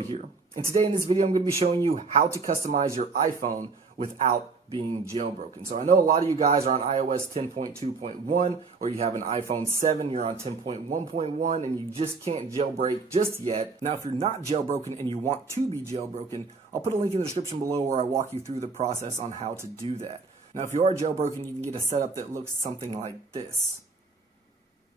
Here. And today in this video, I'm going to be showing you how to customize your iPhone without being jailbroken. So I know a lot of you guys are on iOS 10.2.1 or you have an iPhone 7, you're on 10.1.1 and you just can't jailbreak just yet. Now, if you're not jailbroken and you want to be jailbroken, I'll put a link in the description below where I walk you through the process on how to do that. Now, if you are jailbroken, you can get a setup that looks something like this,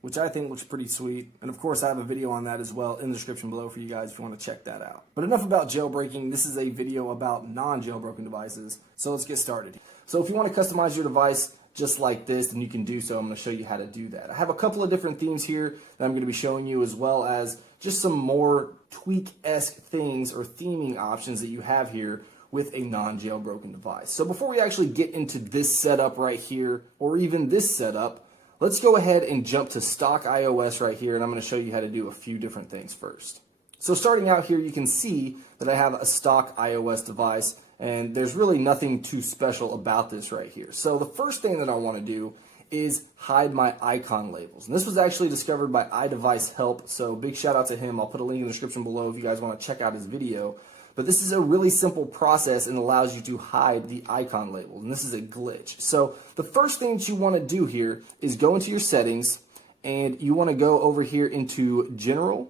which I think looks pretty sweet. And of course, I have a video on that as well in the description below for you guys if you want to check that out. But enough about jailbreaking. This is a video about non-jailbroken devices. So let's get started. So if you want to customize your device just like this, then you can do so. I'm going to show you how to do that. I have a couple of different themes here that I'm going to be showing you, as well as just some more tweak-esque things or theming options that you have here with a non-jailbroken device. So before we actually get into this setup right here, or even this setup, let's go ahead and jump to stock iOS right here, and I'm going to show you how to do a few different things first. So starting out here, you can see that I have a stock iOS device, and there's really nothing too special about this right here. So the first thing that I want to do is hide my icon labels. And this was actually discovered by iDevice Help, so big shout out to him. I'll put a link in the description below if you guys want to check out his video. But this is a really simple process and allows you to hide the icon labels. And this is a glitch. So the first thing that you want to do here is go into your settings, and you want to go over here into General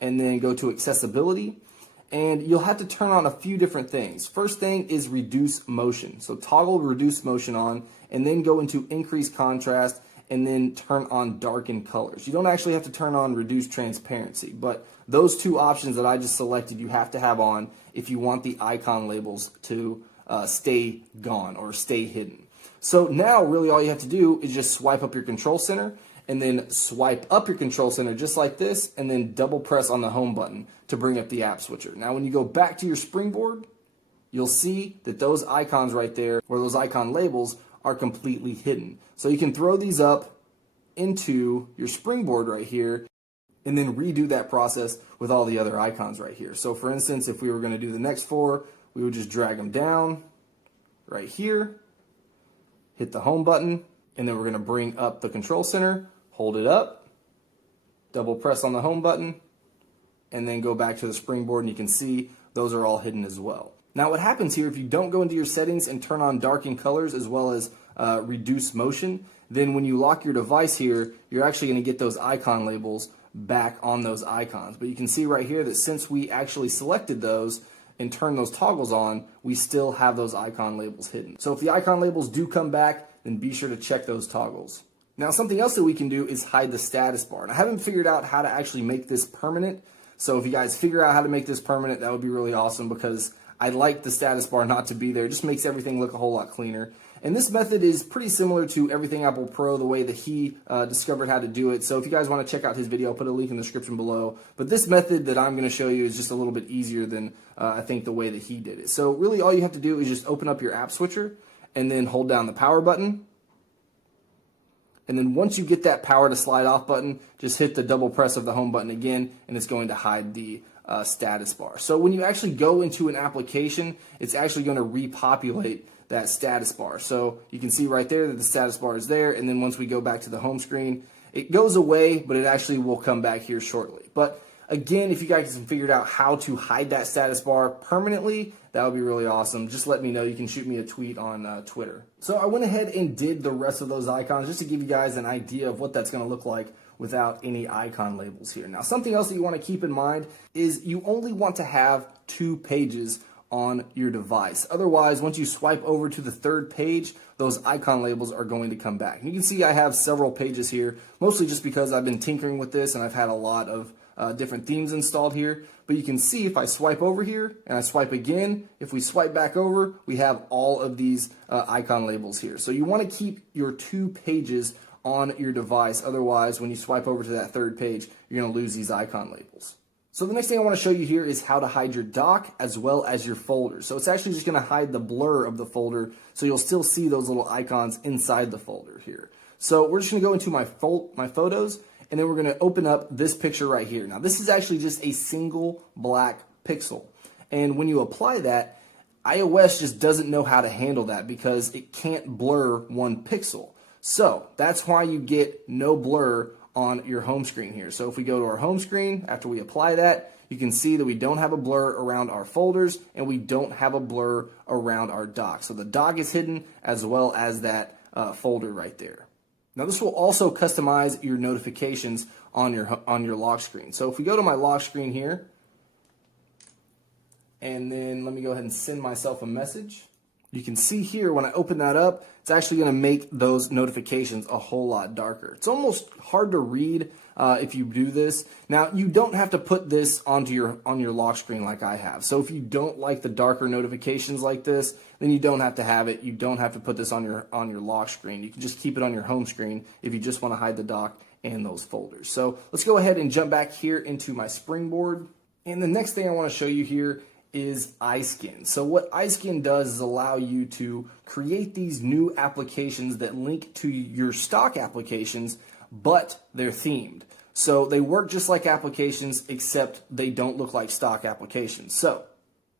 and then go to Accessibility. And you'll have to turn on a few different things. First thing is Reduce Motion. So toggle Reduce Motion on, and then go into Increase Contrast, and then turn on Darken Colors. You don't actually have to turn on Reduce Transparency, but those two options that I just selected you have to have on if you want the icon labels to stay gone or stay hidden. So now really all you have to do is just swipe up your control center, and then swipe up your control center just like this, and then double press on the home button to bring up the app switcher. Now when you go back to your springboard, you'll see that those icons right there, or those icon labels, are completely hidden. So you can throw these up into your springboard right here and then redo that process with all the other icons right here. So for instance, if we were going to do the next four, we would just drag them down right here, hit the home button, and then we're going to bring up the control center, hold it up, double press on the home button, and then go back to the springboard, and you can see those are all hidden as well. Now what happens here, if you don't go into your settings and turn on Darken Colors as well as Reduce Motion, then when you lock your device here, you're actually going to get those icon labels back on those icons. But you can see right here that since we actually selected those and turned those toggles on, we still have those icon labels hidden. So if the icon labels do come back, then be sure to check those toggles. Now something else that we can do is hide the status bar. And I haven't figured out how to actually make this permanent. So if you guys figure out how to make this permanent, that would be really awesome, because I like the status bar not to be there. It just makes everything look a whole lot cleaner. And this method is pretty similar to Everything Apple Pro, the way that he discovered how to do it. So if you guys want to check out his video, I'll put a link in the description below. But this method that I'm going to show you is just a little bit easier than I think the way that he did it. So really all you have to do is just open up your app switcher and then hold down the power button. And then once you get that power to slide off button, just hit the double press of the home button again, and it's going to hide the status bar. So when you actually go into an application, it's actually going to repopulate that status bar. So you can see right there that the status bar is there, and then once we go back to the home screen, it goes away, but it actually will come back here shortly. But again, if you guys can figure out how to hide that status bar permanently, that would be really awesome. Just let me know. You can shoot me a tweet on Twitter. So I went ahead and did the rest of those icons just to give you guys an idea of what that's going to look like without any icon labels here. Now, something else that you want to keep in mind is you only want to have 2 pages on your device. Otherwise, once you swipe over to the third page, those icon labels are going to come back. You can see I have several pages here, mostly just because I've been tinkering with this and I've had a lot of different themes installed here. But you can see if I swipe over here and I swipe again, if we swipe back over, we have all of these icon labels here. So you want to keep your 2 pages on your device. Otherwise, when you swipe over to that third page, you're going to lose these icon labels. So the next thing I want to show you here is how to hide your dock as well as your folders. So it's actually just going to hide the blur of the folder, so you'll still see those little icons inside the folder here. So we're just going to go into my photos, and then we're going to open up this picture right here. Now this is actually just a single black pixel, and when you apply that, iOS just doesn't know how to handle that because it can't blur 1 pixel. So that's why you get no blur on your home screen here. So if we go to our home screen, after we apply that, you can see that we don't have a blur around our folders and we don't have a blur around our dock. So the dock is hidden as well as that folder right there. Now this will also customize your notifications on your lock screen. So if we go to my lock screen here, and then let me go ahead and send myself a message. You can see here when I open that up, it's actually going to make those notifications a whole lot darker. It's almost hard to read if you do this. Now you don't have to put this on your lock screen like I have. So if you don't like the darker notifications like this, then you don't have to have it. You don't have to put this on your lock screen. You can just keep it on your home screen if you just want to hide the dock and those folders. So let's go ahead and jump back here into my Springboard. And the next thing I want to show you here is iSkin. So what iSkin does is allow you to create these new applications that link to your stock applications, but they're themed. So they work just like applications, except they don't look like stock applications. So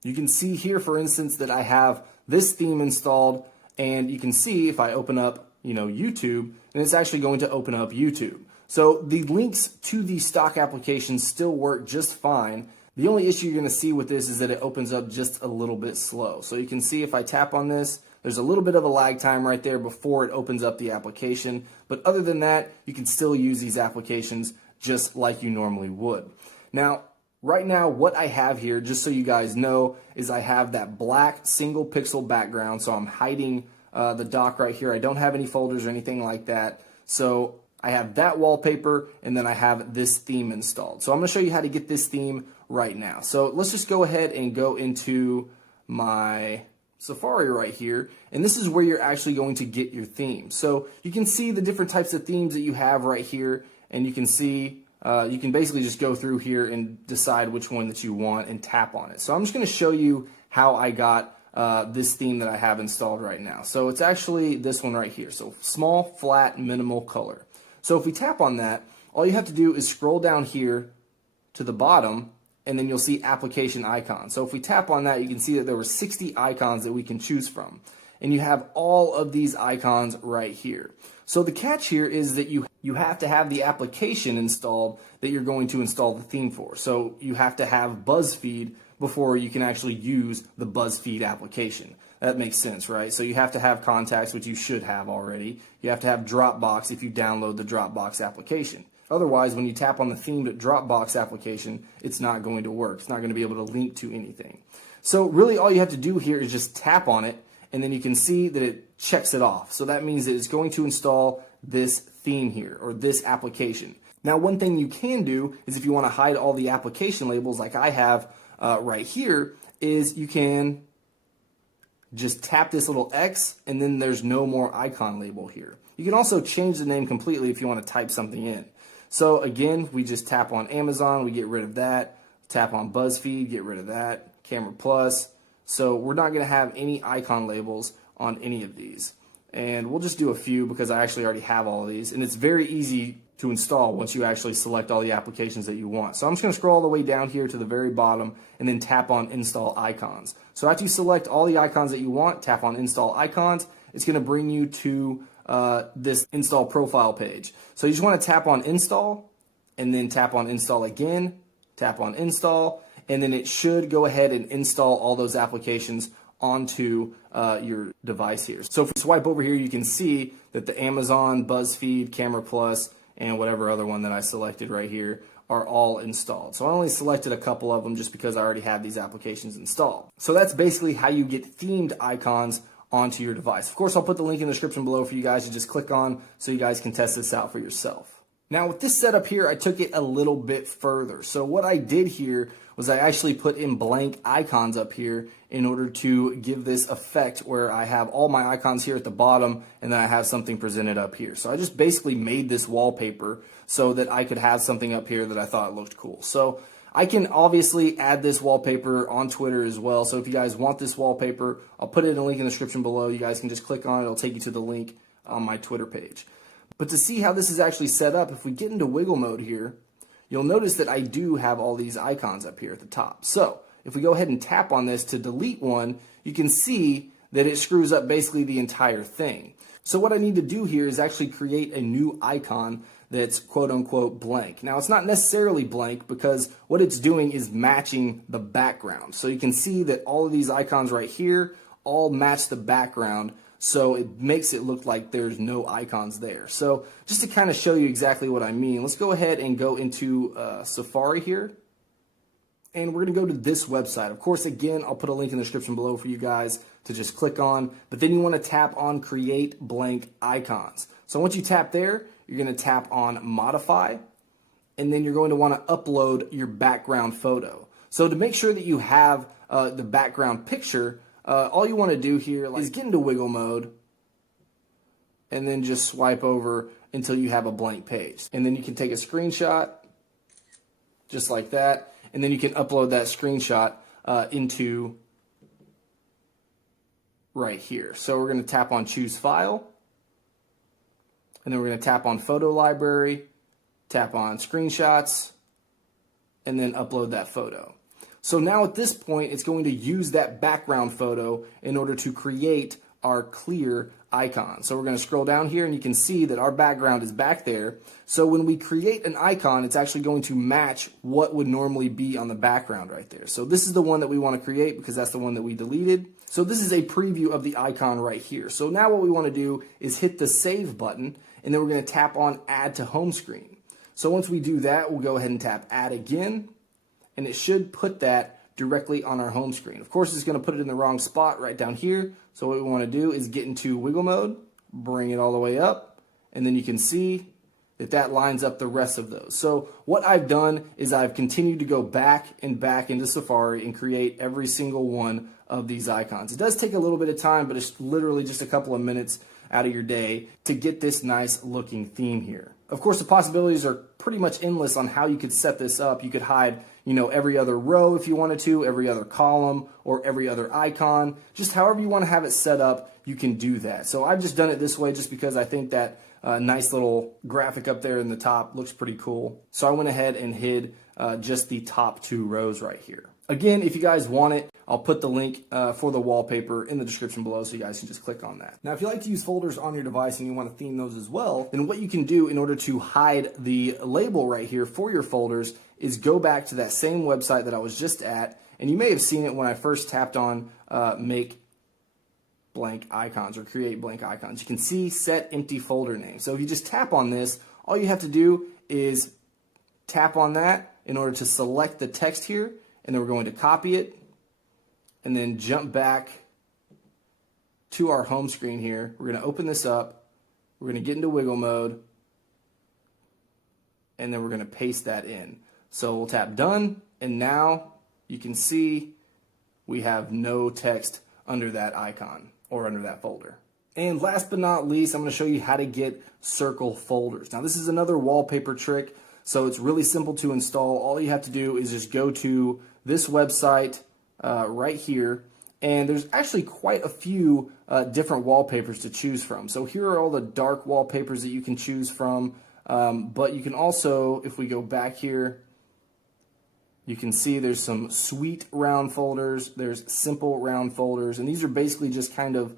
you can see here, for instance, that I have this theme installed, and you can see if I open up, YouTube, and it's actually going to open up YouTube. So the links to these stock applications still work just fine. The only issue you're going to see with this is that it opens up just a little bit slow. So you can see if I tap on this, there's a little bit of a lag time right there before it opens up the application. But other than that, you can still use these applications just like you normally would. Now, right now, what I have here, just so you guys know, is I have that black single pixel background. So I'm hiding the dock right here. I don't have any folders or anything like that. So I have that wallpaper, and then I have this theme installed. So I'm going to show you how to get this theme right now. So let's just go ahead and go into my Safari right here, and this is where you're actually going to get your theme. So you can see the different types of themes that you have right here, and you can see you can basically just go through here and decide which one that you want and tap on it. So I'm just going to show you how I got this theme that I have installed right now. So it's actually this one right here. So small, flat, minimal color. So if we tap on that, all you have to do is scroll down here to the bottom, and then you'll see application icons. So if we tap on that, you can see that there were 60 icons that we can choose from. And you have all of these icons right here. So the catch here is that you have to have the application installed that you're going to install the theme for. So you have to have BuzzFeed before you can actually use the BuzzFeed application. That makes sense, right? So you have to have contacts, which you should have already. You have to have Dropbox if you download the Dropbox application. Otherwise, when you tap on the themed Dropbox application, it's not going to work. It's not going to be able to link to anything. So really all you have to do here is just tap on it, and then you can see that it checks it off. So that means that it's going to install this theme here, or this application. Now, one thing you can do is if you want to hide all the application labels like I have right here, is you can just tap this little X, and then there's no more icon label here. You can also change the name completely if you want to type something in. So again, we just tap on Amazon, we get rid of that. Tap on BuzzFeed, get rid of that. Camera Plus. So we're not going to have any icon labels on any of these. And we'll just do a few because I actually already have all of these. And it's very easy to install once you actually select all the applications that you want. So I'm just going to scroll all the way down here to the very bottom and then tap on Install Icons. So after you select all the icons that you want, tap on Install Icons. It's going to bring you to this install profile page. So you just want to tap on Install, and then tap on Install again, tap on Install, and then it should go ahead and install all those applications onto your device here. So if we swipe over here, you can see that the Amazon, BuzzFeed, Camera Plus, and whatever other one that I selected right here are all installed. So I only selected a couple of them just because I already have these applications installed. So that's basically how you get themed icons onto your device. Of course, I'll put the link in the description below for you guys to just click on so you guys can test this out for yourself. Now with this setup here, I took it a little bit further. So what I did here was I actually put in blank icons up here in order to give this effect where I have all my icons here at the bottom and then I have something presented up here. So I just basically made this wallpaper so that I could have something up here that I thought looked cool. So I can obviously add this wallpaper on Twitter as well. So if you guys want this wallpaper, I'll put it in a link in the description below. You guys can just click on it. It'll take you to the link on my Twitter page. But to see how this is actually set up, if we get into wiggle mode here, you'll notice that I do have all these icons up here at the top. So if we go ahead and tap on this to delete one, you can see that it screws up basically the entire thing. So what I need to do here is actually create a new icon that's quote unquote blank. Now it's not necessarily blank because what it's doing is matching the background. So you can see that all of these icons right here all match the background, so it makes it look like there's no icons there. So just to kind of show you exactly what I mean, let's go ahead and go into Safari here. And we're going to go to this website. Of course, again, I'll put a link in the description below for you guys to just click on. But then you want to tap on Create Blank Icons. So once you tap there, you're going to tap on Modify. And then you're going to want to upload your background photo. So to make sure that you have the background picture, all you want to do here is get into wiggle mode. And then just swipe over until you have a blank page. And then you can take a screenshot just like that. And then you can upload that screenshot into right here. So we're going to tap on Choose File. And then we're going to tap on Photo Library, tap on Screenshots, and then upload that photo. So now at this point, it's going to use that background photo in order to create our clear icon. So we're going to scroll down here and you can see that our background is back there. So when we create an icon, it's actually going to match what would normally be on the background right there. So this is the one that we want to create because that's the one that we deleted. So this is a preview of the icon right here. So now what we want to do is hit the Save button, and then we're going to tap on Add to Home Screen. So once we do that, we'll go ahead and tap Add again, and it should put that directly on our home screen. Of course, it's going to put it in the wrong spot right down here. So what we want to do is get into wiggle mode, bring it all the way up, and then you can see that that lines up the rest of those. So what I've done is I've continued to go back and back into Safari and create every single one of these icons. It does take a little bit of time, but it's literally just a couple of minutes out of your day to get this nice looking theme here. Of course, the possibilities are pretty much endless on how you could set this up. You could hide, every other row if you wanted to, every other column, or every other icon. Just however you want to have it set up, you can do that. So I've just done it this way just because I think that nice little graphic up there in the top looks pretty cool. So I went ahead and hid just the top two rows right here. Again, if you guys want it, I'll put the link for the wallpaper in the description below so you guys can just click on that. Now, if you like to use folders on your device and you want to theme those as well, then what you can do in order to hide the label right here for your folders is go back to that same website that I was just at, and you may have seen it when I first tapped on Make Blank Icons or Create Blank Icons. You can see Set Empty Folder Name. So if you just tap on this, all you have to do is tap on that in order to select the text here, and then we're going to copy it and then jump back to our home screen here. We're going to open this up. We're going to get into wiggle mode, and then we're going to paste that in. So we'll tap Done, and now you can see we have no text under that icon or under that folder. And last but not least, I'm going to show you how to get circle folders. Now this is another wallpaper trick, so it's really simple to install. All you have to do is just go to this website right here, and there's actually quite a few different wallpapers to choose from. So here are all the dark wallpapers that you can choose from, but you can also, if we go back here, you can see there's some sweet round folders, there's simple round folders, and these are basically just kind of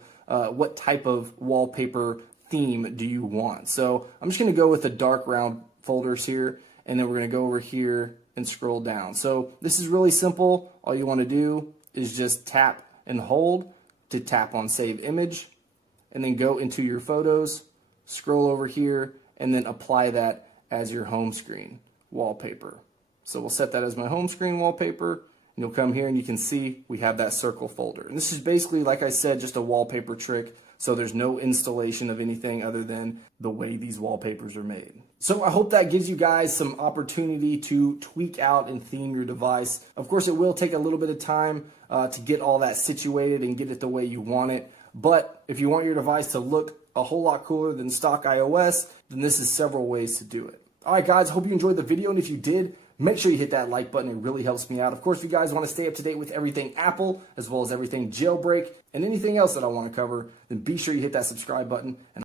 what type of wallpaper theme do you want. So I'm just going to go with the dark round folders here, and then we're going to go over here and scroll down. So this is really simple. All you want to do is just tap and hold to tap on Save Image, and then go into your photos, scroll over here, and then apply that as your home screen wallpaper. So we'll set that as my home screen wallpaper, and you'll come here and you can see we have that circle folder. And this is basically, like I said, just a wallpaper trick. So there's no installation of anything other than the way these wallpapers are made. So I hope that gives you guys some opportunity to tweak out and theme your device. Of course, it will take a little bit of time to get all that situated and get it the way you want it. But if you want your device to look a whole lot cooler than stock iOS, then this is several ways to do it. All right, guys, hope you enjoyed the video, and if you did, make sure you hit that like button. It really helps me out. Of course, if you guys want to stay up to date with everything Apple, as well as everything Jailbreak, and anything else that I want to cover, then be sure you hit that subscribe button. And